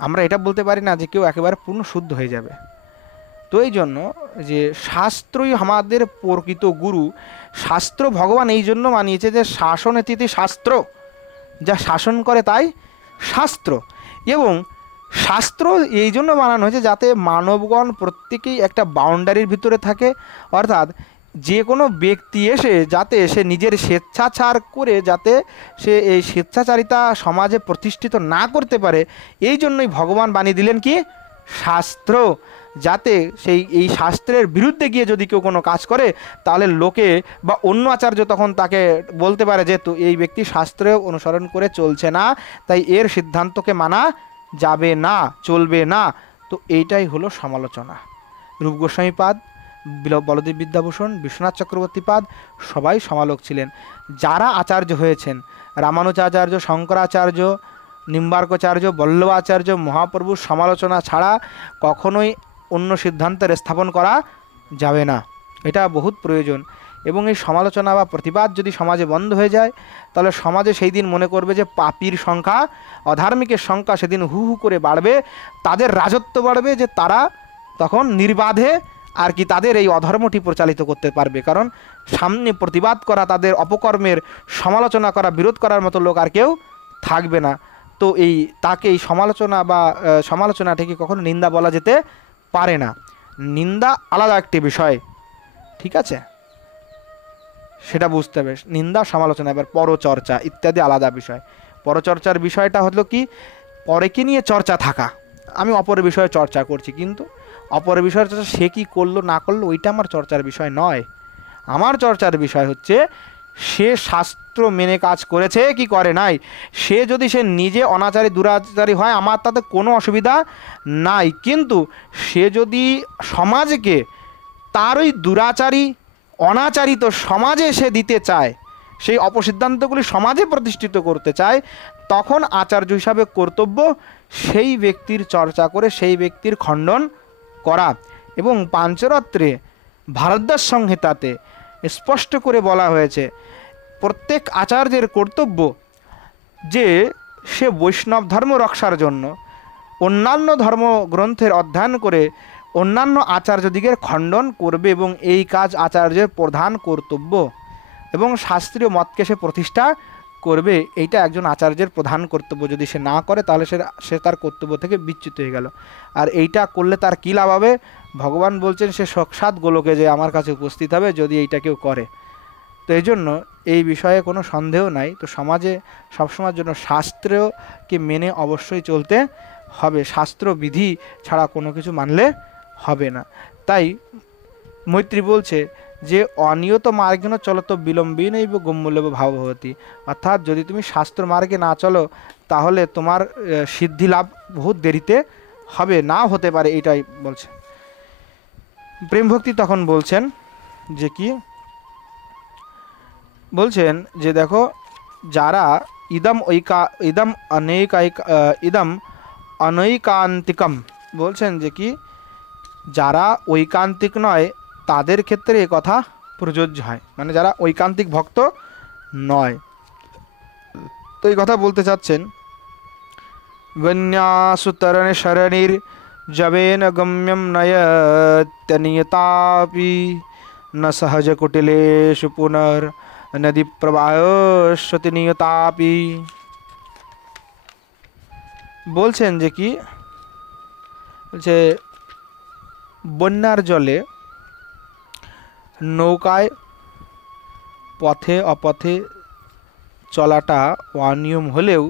আমরা এটা বলতে পারি না যে কেউ একেবারে পূর্ণ শুদ্ধ হয়ে যাবে। তো এই জন্য যে শাস্ত্রই আমাদের প্রকৃত গুরু। শাস্ত্র ভগবান এই জন্য মানিয়েছে যে শাসন এতিথি শাস্ত্র, যা শাসন করে তাই শাস্ত্র। এবং শাস্ত্র এই জন্য বানানো হয়েছে যাতে মানবগণ প্রত্যেকেই একটা বাউন্ডারির ভিতরে থাকে, অর্থাৎ যে কোনো ব্যক্তি এসে যাতে সে নিজের স্বেচ্ছাচার করে যাতে সে এই স্বেচ্ছাচারিতা সমাজে প্রতিষ্ঠিত না করতে পারে, এই জন্যই ভগবান বানিয়ে দিলেন কি শাস্ত্র, যাতে এই শাস্ত্রের বিরুদ্ধে গিয়ে যদি কেউ কোনো কাজ করে তাহলে লোকে বা অন্য আচার্য তখন তাকে বলতে পারে যে তো এই ব্যক্তি শাস্ত্র অনুসরণ করে চলছে না, তাই এর সিদ্ধান্তকে মানা যাবে না, চলবে না। তো এইটাই হলো সমালোচনা। রূপ গোস্বামী পাদ, বলদেব বিদ্যাভূষণ, বিশ্বনাথ চক্রবর্তী পাদ সবাই সমালোক ছিলেন। যারা আচার্য হয়েছেন, রামানুজাচার্য, শঙ্করাচার্য, নিম্বার্কাচার্য, বল্লভাচার্য, মহাপ্রভুর সমালোচনা ছাড়া কখনোই অন্য সিদ্ধান্তের স্থাপন করা যাবে না, এটা বহুত প্রয়োজন। এবং এই সমালোচনা বা প্রতিবাদ যদি সমাজে বন্ধ হয়ে যায় তাহলে সমাজে সেই দিন মনে করবে যে পাপীর সংখ্যা, অধার্মিকের সংখ্যা সেদিন হু হু করে বাড়বে, তাদের রাজত্ব বাড়বে, যে তারা তখন নির্বাধে আর কি তাদের এই অধর্মটি প্রচালিত করতে পারবে। কারণ সামনে প্রতিবাদ করা, তাদের অপকর্মের সমালোচনা করা, বিরোধ করার মতো লোক আর কেউ থাকবে না। তো তাকে এই সমালোচনাটিকে কখনো নিন্দা বলা যেতে পারে না। নিন্দা আলাদা একটি বিষয়, ঠিক আছে, সেটা বুঝতে হবে। নিন্দা, সমালোচনা, এবার পরচর্চা ইত্যাদি আলাদা বিষয়। পরচর্চার বিষয়টা হলো কি, পরেকে নিয়ে চর্চা থাকা, আমি অপর বিষয়ে চর্চা করছি, কিন্তু অপর বিষয়ের চর্চা সে কি করলো না করলো ওইটা আমার চর্চার বিষয় নয়। আমার চর্চার বিষয় হচ্ছে সে শাস্ত্র মেনে কাজ করেছে কি করে নাই। সে নিজে অনাচারী দুরাচারী হয় আমার তাতে কোনো অসুবিধা নাই, কিন্তু সে যদি সমাজকে তার ওই দুরাচারী অনাচারিত সমাজে সে দিতে চায়, সেই অপসিদ্ধান্তগুলি সমাজে প্রতিষ্ঠিত করতে চায়, তখন আচার্য হিসাবে কর্তব্য সেই ব্যক্তির চর্চা করে সেই ব্যক্তির খণ্ডন করা। এবং পাঞ্চরত্রে ভারদ্বাজ সংহিতাতে স্পষ্ট করে বলা হয়েছে প্রত্যেক আচার্যের কর্তব্য যে সে বৈষ্ণব ধর্ম রক্ষার জন্য অন্যান্য ধর্মগ্রন্থের অধ্যয়ন করে অন্যান্য আচার্যদিগের খণ্ডন করবে, এবং এই কাজ আচার্যের প্রধান কর্তব্য, এবং শাস্ত্রীয় মতকে সে প্রতিষ্ঠা করবে। এইটা একজন আচার্যের প্রধান কর্তব্য। যদি সে না করে তাহলে সে তার কর্তব্য থেকে বিচ্যুত হয়ে গেল। আর এইটা করলে তার কী লাভ হবে? ভগবান বলছেন সে সাক্ষাৎ গোলকে যে আমার কাছে উপস্থিত হবে যদি এইটা কেউ করে। তো এই জন্য এই বিষয়ে কোনো সন্দেহ নাই। তো সমাজে সবসময়ের জন্য শাস্ত্রকে মেনে অবশ্যই চলতে হবে, শাস্ত্রবিধি ছাড়া কোনো কিছু মানলে হবে না। তাই মৈত্রী বলছে যে অনিয়ত মার্গেন চলতো বিলম্বিনৈব গম্যলেব ভাবভবতি, অর্থাৎ যদি তুমি শাস্ত্র মার্গে না চলো তাহলে তোমার সিদ্ধি লাভ বহুত দেরিতে হবে, নাও হতে পারে, এটাই বলছে। প্রেমভক্তি তখন বলছেন যে কি বলছেন যে দেখো যারা ইদম অনৈকান্তিকম, বলছেন যে কি যারা ঐকান্তিক নয় তাদের ক্ষেত্রে এ কথা প্রযোজ্য হয়, মানে যারা ঐকান্তিক ভক্ত নয়। তো এই কথা বলতে চাচ্ছেন বন্যাসুতরণে শরণীর জবেন গম্যম নয়ত্যনিয়তাপি ন সহজ কুটিলেষু পুনর নদী প্রবাহস্বতি নিয়তাপি। বলছেন যে কি যে বন্যার জলে নৌকায় পথে অপথে চলাটা অনিয়ম হলেও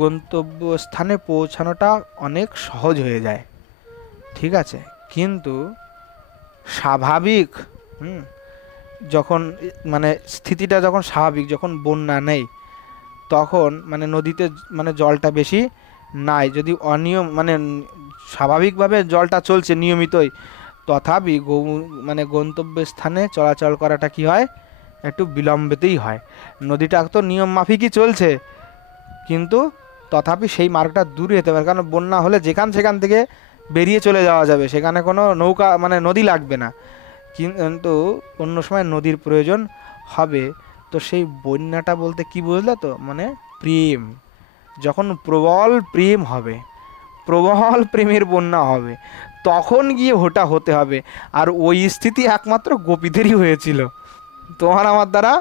গন্তব্যস্থানে পৌঁছানোটা অনেক সহজ হয়ে যায়, ঠিক আছে। কিন্তু স্বাভাবিক যখন মানে স্থিতিটা যখন স্বাভাবিক, যখন বন্যা নেই তখন মানে নদীতে মানে জলটা বেশি নাই, যদি অনিয়ম মানে স্বাভাবিকভাবে জলটা চলছে নিয়মিতই, তথাপি মানে গন্তব্যস্থানে চলাচল করাটা কি হয়, একটু বিলম্বেতেই হয়। নদীটা তো নিয়ম মাফিকই চলছে, কিন্তু তথাপি সেই মার্গটা দূরে যেতে পারে, কারণ বন্যা হলে সেখান থেকে বেরিয়ে চলে যাওয়া যাবে, সেখানে কোনো নৌকা মানে নদী লাগবে না, কিন্তু অন্য সময় নদীর প্রয়োজন হবে। তো সেই বন্যাটা বলতে কি বুঝলে তো, মানে প্রেম, যখন প্রবল প্রেম হবে, প্রবল প্রেমের বন্যা হবে, তখন গিয়ে ওটা হতে হবে। আর ওই স্থিতি একমাত্র গোপীদেরই হয়েছিল, তোমার আমার দ্বারা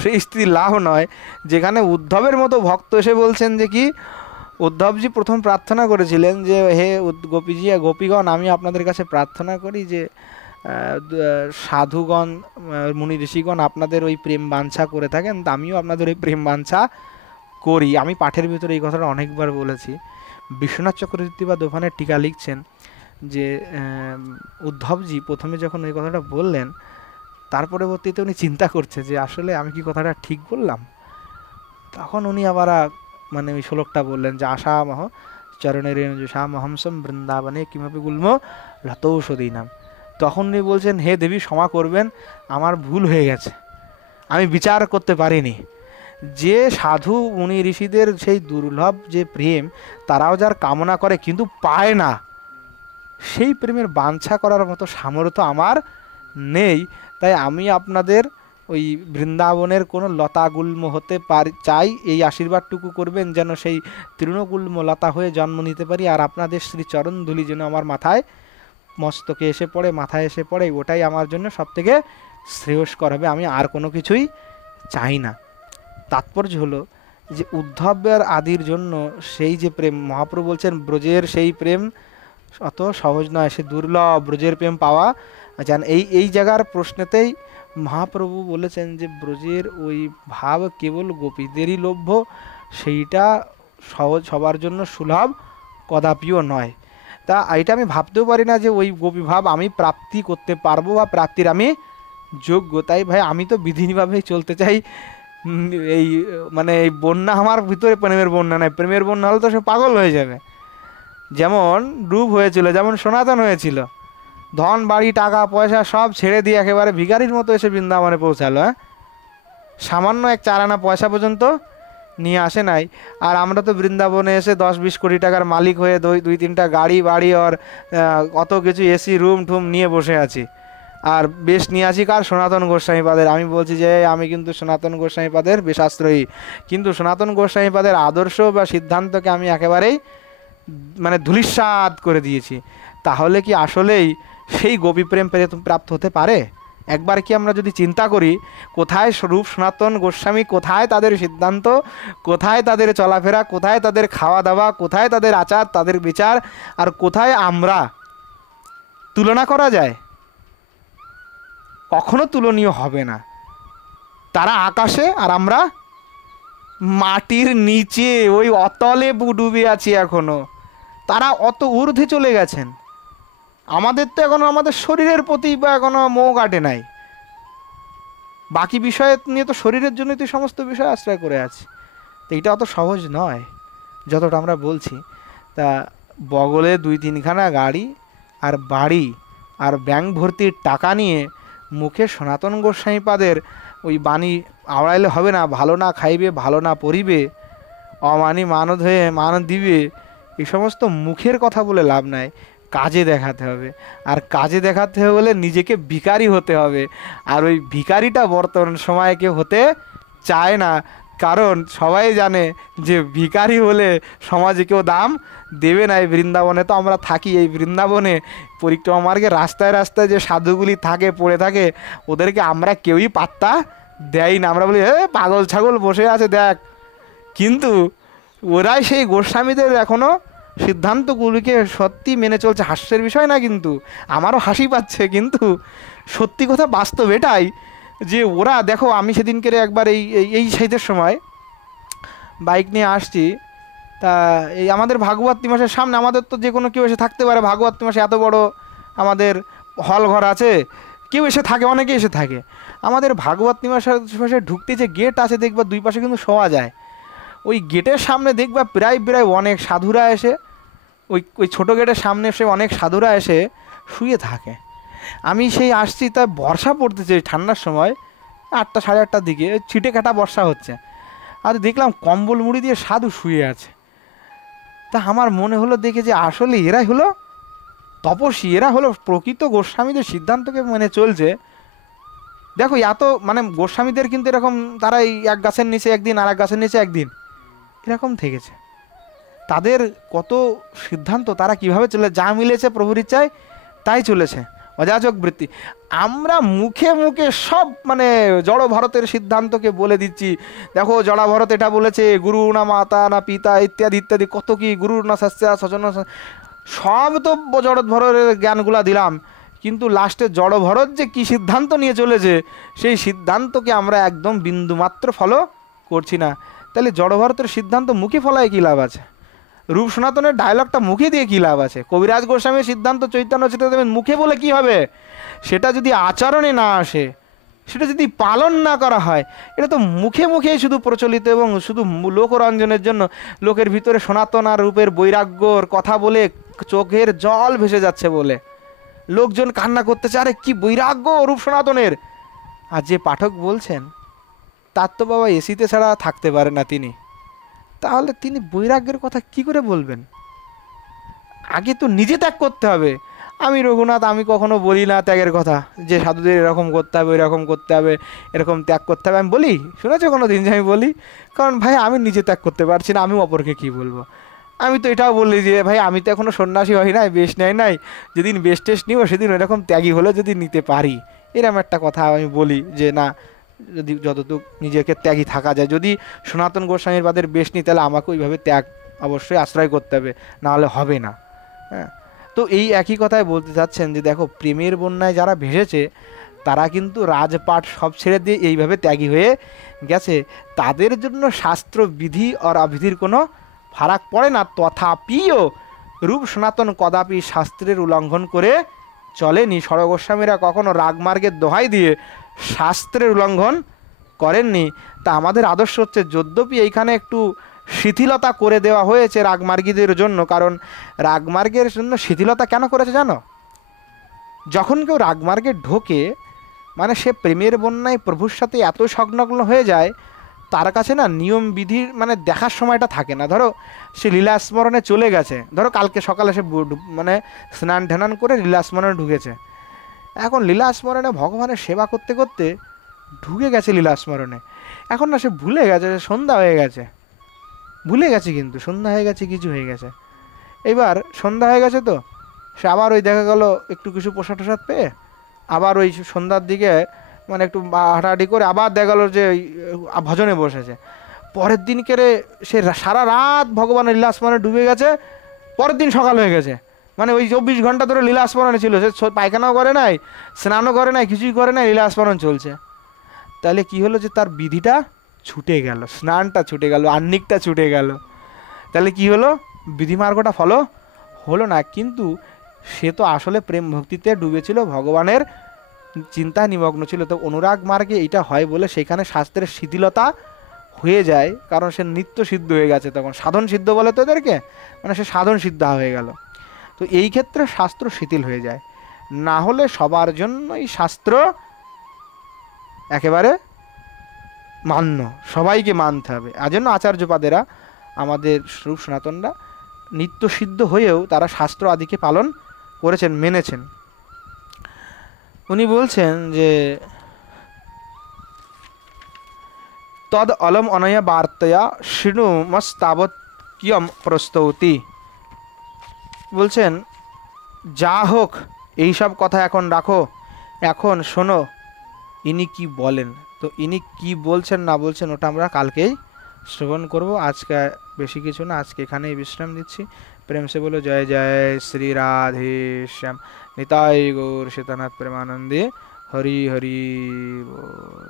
সেই স্থিতি লাভ নয়। যেখানে উদ্ধবের মতো ভক্ত এসে বলছেন যে কি উদ্ধবজি প্রথম প্রার্থনা করেছিলেন যে হে গোপীজি গোপীগণ, আমি আপনাদের কাছে প্রার্থনা করি যে সাধুগণ মুনি ঋষিগণ আপনাদের ওই প্রেম বাঞ্ছা করে থাকেন, তা আমিও আপনাদের ওই প্রেম বাঞ্ছা করি। আমি পাঠের ভিতরে এই কথাটা অনেকবার বলেছি। বিশ্বনাথ চক্রবর্তী বা দোফানের টিকা লিখছেন যে উদ্ধবজি প্রথমে যখন ওই কথাটা বললেন, তার পরবর্তীতে উনি চিন্তা করছে যে আসলে আমি কি কথাটা ঠিক বললাম। তখন উনি আবার মানে ওই শ্লোকটা বললেন যে আশামহ চরণের রেণুজুষামহংসম বৃন্দাবনে কিমপি গুল্ম লতৌষধীনাম। তখন উনি বলছেন হে দেবী ক্ষমা করবেন, আমার ভুল হয়ে গেছে, আমি বিচার করতে পারিনি। যে সাধু মুনি ঋষিদের সেই দুর্লভ যে প্রেম, তারাও যার কামনা করে কিন্তু পায় না, সেই প্রেমের বাঞ্ছা করার মতো সামর্থ্য আমার নেই। তাই আমি আপনাদের ওই বৃন্দাবনের কোনো লতাগুল্ম হতে চাই, এই আশীর্বাদটুকু করবেন যেন সেই তৃণগুল্ম লতা হয়ে জন্ম নিতে পারি, আর আপনাদের শ্রীচরণ ধুলি যেন আমার মাথায় মস্তকে এসে পড়ে, মাথায় এসে পড়ে, ওটাই আমার জন্য সবথেকে শ্রেয়স্কর হবে, আমি আর কোনো কিছুই চাই না। তাৎপর্য হলো যে উদ্ধবের আদির জন্য সেই যে প্রেম, মহাপ্রভু বলছেন ব্রজের সেই প্রেম অত সহজ নয়, সে দুর্লভ, ব্রজের প্রেম পাওয়া যান। এই জায়গার প্রশ্নেতেই মহাপ্রভু বলেছেন যে ব্রজের ওই ভাব কেবল গোপীদেরই লভ্য, সেইটা সহজ সবার জন্য সুলভ কদাপিও নয়। তা এটা আমি ভাবতেও পারি না যে ওই গোপীভাব আমি প্রাপ্তি করতে পারবো বা প্রাপ্তির আমি যোগ্য। তাই ভাই আমি তো বিধিভাবেই চলতে চাই। এই মানে এই বন্যা আমার ভিতরে প্রেমের বন্যা নাই, প্রেমের বন্যা হলে তো সে পাগল হয়ে যাবে। যেমন রূপ হয়েছিল, যেমন সনাতন হয়েছিল, ধন বাড়ি টাকা পয়সা সব ছেড়ে দিয়ে একেবারে ভিখারির মতো এসে বৃন্দাবনে পৌঁছালো। হ্যাঁ, সামান্য এক 4 আনা পয়সা পর্যন্ত নিয়ে আসে নাই। আর আমরা তো বৃন্দাবনে এসে 10-20 কোটি টাকার মালিক হয়ে 2-3টা গাড়ি বাড়ি আর কত কিছু এসি রুম ঠুম নিয়ে বসে আছি। আর বেশ নিয়ে আসি কার? সনাতন গোস্বামীপাদের। আমি বলছি যে আমি কিন্তু সনাতন গোস্বামীপাদের বেশাস্ত্রয়ী, কিন্তু সনাতন গোস্বামীপাদের আদর্শ বা সিদ্ধান্তকে আমি একেবারেই মানে ধূলিসাৎ করে দিয়েছি। তাহলে কি আসলেই সেই গোপীপ্রেম প্রাপ্ত হতে পারে? একবার কি আমরা যদি চিন্তা করি, কোথায় রূপ সনাতন গোস্বামী, কোথায় তাদের সিদ্ধান্ত, কোথায় তাদের চলাফেরা, কোথায় তাদের খাওয়া দাওয়া, কোথায় তাদের আচার তাদের বিচার, আর কোথায় আমরা, তুলনা করা যায়? কখনো তুলনীয় হবে না। তারা আকাশে আর আমরা মাটির নিচে ওই অতলে ডুবে আছি এখনো। তারা অত ঊর্ধ্বে চলে গেছেন। আমাদের তো এখনো আমাদের শরীরের প্রতি বা এখনো মোহ কাটে নাই। বাকি বিষয় নিয়ে তো শরীরের জন্যই তো সমস্ত বিষয় আশ্রয় করে আছি। তো এটা অত সহজ নয় যতটা আমরা বলছি। তা বগলে 2-3খানা গাড়ি আর বাড়ি আর ব্যাংক ভর্তির টাকা নিয়ে মুখে সনাতন গোস্বামীপাদের ওই বাণী আওড়াইলে হবে না। ভালো না খাইবে, ভালো না পরিবে, অমানি মানত হয়ে মান দিবে, এই সমস্ত মুখের কথা বলে লাভ নাই। কাজে দেখাতে হবে। আর কাজে দেখাতে হলে নিজেকে ভিখারি হতে হবে। আর ওই ভিখারিটা বর্তমান সময়ে কেউ হতে চায় না, কারণ সবাই জানে যে ভিখারি হলে সমাজে কেউ দাম দেবে না। এই বৃন্দাবনে তো আমরা থাকি, এই বৃন্দাবনে পরিক্রমা মার্গে রাস্তায় রাস্তায় যে সাধুগুলি থাকে পড়ে থাকে, ওদেরকে আমরা কেউই পাত্তা দেয় না। আমরা বলি পাগল ছাগল বসে আছে দেখ, কিন্তু ওরাই সেই গোস্বামীদের এখনও সিদ্ধান্তগুলিকে সত্যি মেনে চলছে। হাস্যের বিষয় না, কিন্তু আমারও হাসি পাচ্ছে, কিন্তু সত্যি কথা বাস্তব এটাই যে ওরা দেখো, আমি সেদিনকে একবার এই শীতের সময় বাইক নিয়ে আসছি। তা এই আমাদের ভাগবত মাসের সামনে, আমাদের তো যে কোনো কেউ এসে থাকতে পারে। ভাগবত মাসে এত বড় আমাদের হল ঘর আছে, কেউ এসে থাকে, অনেকে এসে থাকে। আমাদের ভাগবত মাসে ঢুকতে যে গেট আছে দেখবা, 2 পাশে কিন্তু শোয়া যায়। ওই গেটের সামনে দেখবা প্রায় অনেক সাধুরা এসে, ওই ছোটো গেটের সামনে এসে অনেক সাধুরা এসে শুয়ে থাকে। আমি সেই আসছি, তা বর্ষা পড়তেছে ঠান্ডার সময়, 8টা 8:30টার দিকে ছিটে কাটা বর্ষা হচ্ছে। আর দেখলাম কম্বল মুড়ি দিয়ে সাধু শুয়ে আছে। তা আমার মনে হলো দেখে যে আসলে এরাই হলো তপস্বী, এরা হলো প্রকৃত গোস্বামীদের সিদ্ধান্তকে মেনে চলছে। দেখো এত মানে গোস্বামীদের কিন্তু এরকম, তারা এই এক গাছের নিচে একদিন আর এক গাছের নিচে একদিন এরকম থেকেছে। তাদের কত সিদ্ধান্ত, তারা কিভাবে চলে, যা মিলেছে প্রভুর ইচ্ছায় তাই চলেছে, অযাচক বৃত্তি। আমরা মুখে মুখে সব মানে জড় ভরতের সিদ্ধান্তকে বলে দিচ্ছি। দেখো জড়া ভরত এটা বলেছে, গুরু না মাতা না পিতা ইত্যাদি ইত্যাদি কত কি, গুরু না শাস্ত্রা স্বজন, সব তো জড় ভরতের জ্ঞানগুলা দিলাম, কিন্তু লাস্টে জড় ভরত যে কী সিদ্ধান্ত নিয়ে চলেছে সেই সিদ্ধান্তকে আমরা একদম বিন্দুমাত্র ফলো করছি না। তাহলে জড় ভরতের সিদ্ধান্ত মুখে ফলায় কী লাভ আছে? রূপ সনাতনের ডায়লগটা মুখে দিয়ে কী লাভ আছে? কবিরাজ গোস্বামীর সিদ্ধান্ত চৈতন্য চেতনা মুখে বলে কি হবে? সেটা যদি আচরণে না আসে, সেটা যদি পালন না করা হয়, এটা তো মুখে মুখেই শুধু প্রচলিত এবং শুধু লোকরঞ্জনের জন্য লোকের ভিতরে সনাতন আর রূপের বৈরাগ্যর কথা বলে চোখের জল ভেসে যাচ্ছে বলে লোকজন কান্না করতেছে, আরে কি বৈরাগ্য রূপ সনাতনের। আর যে পাঠক বলছেন তার তো বাবা এসিতে ছাড়া থাকতে পারে না তিনি, তাহলে তিনি বৈরাগ্যের কথা কি করে বলবেন? আগে তো নিজে ত্যাগ করতে হবে। আমি রঘুনাথ, আমি কখনো বলি না ত্যাগের কথা, যে সাধুদের এরকম করতে হবে, এরকম করতে হবে, এরকম ত্যাগ করতে হবে। আমি বলি, শুনেছো কোনো দিন যে আমি বলি? কারণ ভাই আমি নিজে ত্যাগ করতে পারছি না, আমি অপরকে কী বলবো? আমি তো এটাও বলি যে ভাই আমি তো এখনও সন্ন্যাসী হই নাই, বেশ নেয় নাই, যেদিন বেশ টেস্ট নিব সেদিন এরকম ত্যাগী হলে যদি নিতে পারি, এরকম একটা কথা আমি বলি যে না, যদি যতটুকু নিজেকে ত্যাগী থাকা যায়, যদি সনাতন গোস্বামীর বাদের বেশ নিই, তাহলে আমাকে ওইভাবে ত্যাগ অবশ্যই আশ্রয় করতে হবে, নাহলে হবে না। হ্যাঁ, তো এই একই কথাই বলতে চাচ্ছেন যে দেখো প্রেমের বন্যায় যারা ভেসেছে তারা কিন্তু রাজপাট সব ছেড়ে দিয়ে এইভাবে ত্যাগী হয়ে গেছে। তাদের জন্য শাস্ত্র বিধি আর অবিধির কোনো ফারাক পড়ে না। তথাপিও রূপ সনাতন কদাপি শাস্ত্রের উল্লঙ্ঘন করে চলেনি। ষড় গোস্বামীরা কখনো রাগমার্গের দোহাই দিয়ে শাস্ত্রের উল্লঙ্ঘন করেননি। তা আমাদের আদর্শ হচ্ছে, যদ্যপি এইখানে একটু শিথিলতা করে দেওয়া হয়েছে রাগমার্গীদের জন্য, কারণ রাগমার্গের জন্য শিথিলতা কেন করেছে জানো? যখন কেউ রাগমার্গে ঢোকে, মানে সে প্রেমের বন্যায় প্রভুর সাথে এত সংলগ্ন হয়ে যায়, তার কাছে না নিয়ম বিধির মানে দেখার সময়টা থাকে না। ধরো সে লীলা স্মরণে চলে গেছে, ধরো কালকে সকালে সে মানে স্নান ধ্যান করে লীলা স্মরণে ঢুকেছে, এখন লীলা স্মরণে ভগবানের সেবা করতে করতে ঢুকে গেছে লীলা স্মরণে, এখন না সে ভুলে গেছে, সন্ধ্যা হয়ে গেছে, ভুলে গেছে, কিন্তু সন্ধ্যা হয়ে গেছে, কিছু হয়ে গেছে। এবার সন্ধ্যা হয়ে গেছে তো সে আবার ওই দেখা গেল একটু কিছু প্রসাদ টসাদ পেয়ে আবার ওই সন্ধ্যার দিকে মানে একটু হাঁটাহাঁটি করে আবার দেখা গেলো যে ভজনে বসেছে। পরের দিনকে সে সারা রাত ভগবানের লীলা স্মরণে ডুবে গেছে, পরের দিন সকাল হয়ে গেছে, মানে ওই 24 ঘন্টা ধরে লীলা স্মরণে ছিল, সে পায়খানাও করে নাই, স্নানও করে নাই, কিছুই করে নাই, লীলা স্মরণ চলছে। তাহলে কি হলো যে তার বিধিটা ছুটে গেল, স্নানটা ছুটে গেল, আহ্নিকটা ছুটে গেল। তাহলে কি হলো? বিধিমার্গটা ফলো হলো না। কিন্তু সে তো আসলে প্রেম ভক্তিতে ডুবেছিল, ভগবানের চিন্তা নিমগ্ন ছিল। তো অনুরাগ মার্গে এটা হয় বলে সেখানে শাস্ত্রের শিথিলতা হয়ে যায়, কারণ সে নিত্য সিদ্ধ হয়ে গেছে, তখন সাধন সিদ্ধ বলে তো এদেরকে, মানে সে সাধন সিদ্ধ হয়ে গেল। তো এই ক্ষেত্রে শাস্ত্র শিথিল হয়ে যায়, না হলে সবার জন্যই শাস্ত্র একেবারে মান্য, সবাইকে মানতে হবে। আজন্য আচার্যপাদেরা আমাদের রূপ সনাতনরা নিত্য সিদ্ধ হয়েও তারা শাস্ত্র আদিকে পালন করেছেন, মেনেছেন। উনি বলছেন যে তদ অলম অনয়া বার্তয়া শৃণুমস্তাবৎ কিয়ম প্রস্তৌতি। বলছেন যা হোক এইসব কথা এখন রাখো, এখন শোনো ইনি কি বলেন। তো ইনি কি বলছেন না বলছেন ওটা আমরা কালকেই শ্রবণ করব। আজকে বেশি কিছু না, আজকে এখানেই বিশ্রাম দিচ্ছি। প্রেম সে বলো জয় জয় শ্রী রাধে শ্যাম, নিতাই গৌর সীতানাথ প্রেমানন্দে, হরি হরি বল।